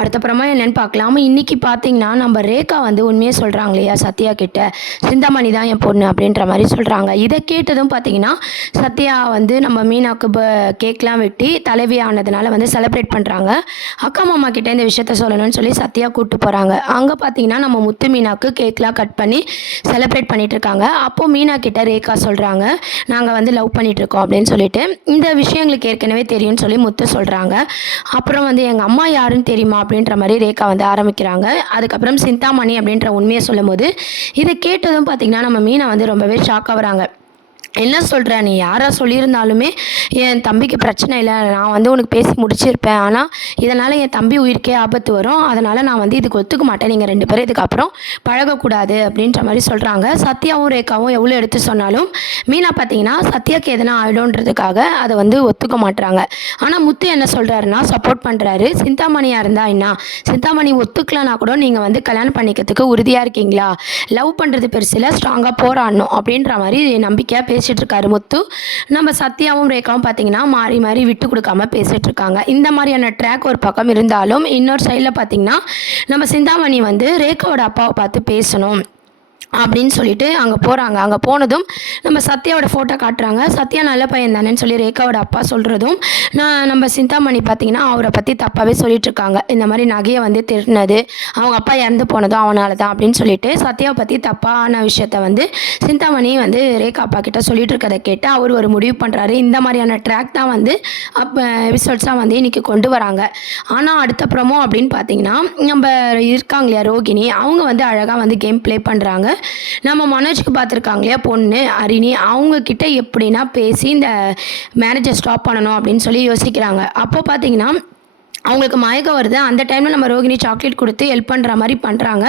அடுத்தப்புறமா என்னன்னு பார்க்கலாம். இன்னைக்கு பார்த்தீங்கன்னா, நம்ம ரேகா வந்து உண்மைய சொல்றாங்க இல்லையா சத்யா கிட்ட. "சிந்தாமணி தான் என் பொண்ணு" அப்படின்ற மாரி சொல்றாங்க. இத கேட்டதும் பார்த்தீங்கன்னா, சத்யா வந்து நம்ம மீனாக்கு கேக்லாம் வெட்டி தலைவி ஆனதுனால வந்து செலிப்ரேட் பண்றாங்க. அக்கா, மாமா கிட்ட இந்த விஷயத்த சொல்லணும்னு சொல்லி சத்யா கூட்டு போறாங்க. அங்க பார்த்தீங்கன்னா, நம்ம முத்து மீனாக்கு கேக்லாம் கட் பண்ணி செலிப்ரேட் பண்ணிட்டு இருக்காங்க. அப்போ மீனா கிட்ட ரேகா சொல்றாங்க, "நாங்க வந்து லவ் பண்ணிட்டு இருக்கோம்" அப்படின்னு சொல்லிட்டு. இந்த விஷயம் எங்களுக்கு ஏற்கனவே தெரியும்னு சொல்லி முத்து சொல்றாங்க. அப்புறம் வந்து "எங்க அம்மா யாருன்னு தெரியுமா?" அப்படின்ற மாரி ரேகா வந்து ஆரம்பிக்கிறாங்க. அதுக்கப்புறம் சிந்தாமணி அப்படின்ற உண்மைய சொல்லும்போது, இத கேட்டதும் பார்த்தீங்கன்னா, நம்ம மீனா வந்து ரொம்பவே ஷாக் ஆவுறாங்க. "என்ன சொல்ற? நீ யாரா சொல்லியிருந்தாலுமே என் தம்பிக்கு பிரச்சனை இல்ல. நான் வந்து உனக்கு பேசி முடிச்சிருப்பேன். ஆனா, இதனால என் தம்பி உயிருக்கே ஆபத்து வரும். அதனால நான் வந்து இதுக்கு ஒத்துக்க மாட்டேன். நீங்க 2 பேரும் இதுக்கப்புறம் பழகக்கூடாது" அப்படின்ற மாரி சொல்றாங்க. சத்யாவும், ரேகாவும் எவ்வளோ எடுத்து சொன்னாலும், மீனா பார்த்தீங்கன்னா, சத்யாக்கு எதனா ஆயிடும்ன்றதுக்காக அத வந்து ஒத்துக்க மாட்றாங்க. ஆனா, முத்து என்ன சொல்றாருன்னா, சப்போர்ட் பண்றாரு. "சிந்தாமணியா இருந்தா என்ன? சிந்தாமணி ஒத்துக்கலனா கூட நீங்க வந்து கல்யாணம் பண்ணிக்கிறதுக்கு உறுதியா இருக்கீங்களா? லவ் பண்றது பெருசு இல்ல, ஸ்ட்ராங்கா போராடணும்" அப்படின்ற மாரி நம்பிக்கையா பேசிட்டு இருக்காரு முத்து. நம்ம சத்யாவும், ரேகாவும் பார்த்தீங்கன்னா, மாறி மாறி விட்டு குடுக்காம பேசிட்டு இருக்காங்க. இந்த மாரியான ட்ராக் ஒரு பக்கம் இருந்தாலும், இன்னொரு சைட்ல பார்த்தீங்கன்னா, நம்ம சிந்தாமணி வந்து ரேகாவோட அப்பாவ பார்த்து பேசணும் அப்படின்னு சொல்லிட்டு அங்க போறாங்க. அங்க போனதும் நம்ம சத்யாவோட ஃபோட்டோ காட்டுறாங்க. சத்யா நல்ல பையன் தானேன்னு சொல்லி ரேகாவோட அப்பா சொல்றதும், நம்ம சிந்தாமணி பார்த்தீங்கன்னா, அவர பத்தி தப்பாவே சொல்லிட்டு இருக்காங்க. இந்த மாரி நகைய வந்து திருடினது, அவங்க அப்பா இறந்து போனதும் அவனால தான் அப்படின்னு சொல்லிட்டு, சத்யாவ பத்தி தப்பான விஷயத்த வந்து சிந்தாமணி வந்து ரேகா அப்பா கிட்ட சொல்லிட்டு இருக்கத கேட்டு, அவரு ஒரு முடிவு பண்றாரு. இந்த மாரியான ட்ராக் தான் வந்து எபிசோட்ஸா வந்து இன்னைக்கு கொண்டு வராங்க. ஆனா அடுத்த ப்ரோமோ அப்படின்னு பார்த்தீங்கன்னா, நம்ப இருக்காங்க இல்லையா ரோகிணி, அவங்க வந்து அழகா வந்து கேம் ப்ளே பண்றாங்க. நம்ம மனோஜ்க்கு பார்த்துருக்காங்க இல்லையா பொண்ணு அரிணி, அவங்க கிட்ட எப்படின்னா பேசி இந்த மேரேஜை ஸ்டாப் பண்ணணும் அப்படின்னு சொல்லி யோசிக்கிறாங்க. அப்போ பார்த்தீங்கன்னா, அவங்களுக்கு மயக்கம் வருது. அந்த டைமில் நம்ம ரோகிணி சாக்லேட் கொடுத்து ஹெல்ப் பண்ணுற மாதிரி பண்ணுறாங்க.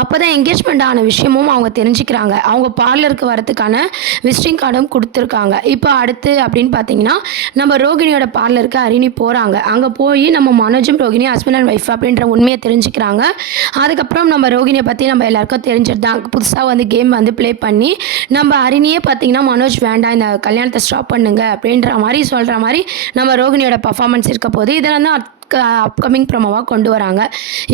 அப்போ தான் என்கேஜ்மெண்ட் ஆன விஷயமும் அவங்க தெரிஞ்சுக்கிறாங்க. அவங்க பார்லருக்கு வரதுக்கான விசிட்டிங் கார்டும் கொடுத்துருக்காங்க. இப்போ அடுத்து அப்படின்னு பார்த்தீங்கன்னா, நம்ம ரோகிணியோட பார்லருக்கு அரிணி போகிறாங்க. அங்கே போய் நம்ம மனோஜும் ரோகிணி ஹஸ்பண்ட் அண்ட் ஒய்ஃப் அப்படின்ற உண்மையை தெரிஞ்சுக்கிறாங்க. அதுக்கப்புறம் நம்ம ரோகிணியை பற்றி நம்ம எல்லாருக்கும் தெரிஞ்சது தான். புதுசாக வந்து கேம் வந்து ப்ளே பண்ணி நம்ம அரிணியே பார்த்தீங்கன்னா, மனோஜ் வேண்டாம் இந்த கல்யாணத்தை ஸ்டாப் பண்ணுங்க அப்படின்ற மாதிரி சொல்கிற மாதிரி நம்ம ரோகிணியோட பர்ஃபார்மன்ஸ் இருக்க போது இதெல்லாம் தான் அப்கமிங் ப்ரோமோவாக கொண்டு வராங்க.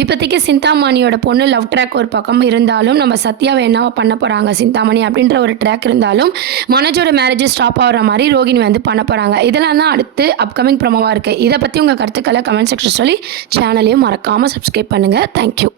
இப்போதைக்கு சிந்தாமணியோட பொண்ணு லவ் ட்ராக் ஒரு பக்கம் இருந்தாலும், நம்ம சத்யாவை என்னவா பண்ண போகிறாங்க சிந்தாமணி அப்படின்ற ஒரு ட்ராக் இருந்தாலும், மனோஜோட மேரேஜ் ஸ்டாப் ஆகிற மாதிரி ரோகிணி வந்து பண்ண போகிறாங்க. இதெல்லாம் தான் அடுத்து அப்கமிங் ப்ரோமோவாக இருக்குது. இதை பற்றி உங்கள் கருத்துக்களை கமெண்ட் செக்ஷன் சொல்லி சேனலையும் மறக்காமல் சப்ஸ்கிரைப் பண்ணுங்கள். தேங்க்யூ.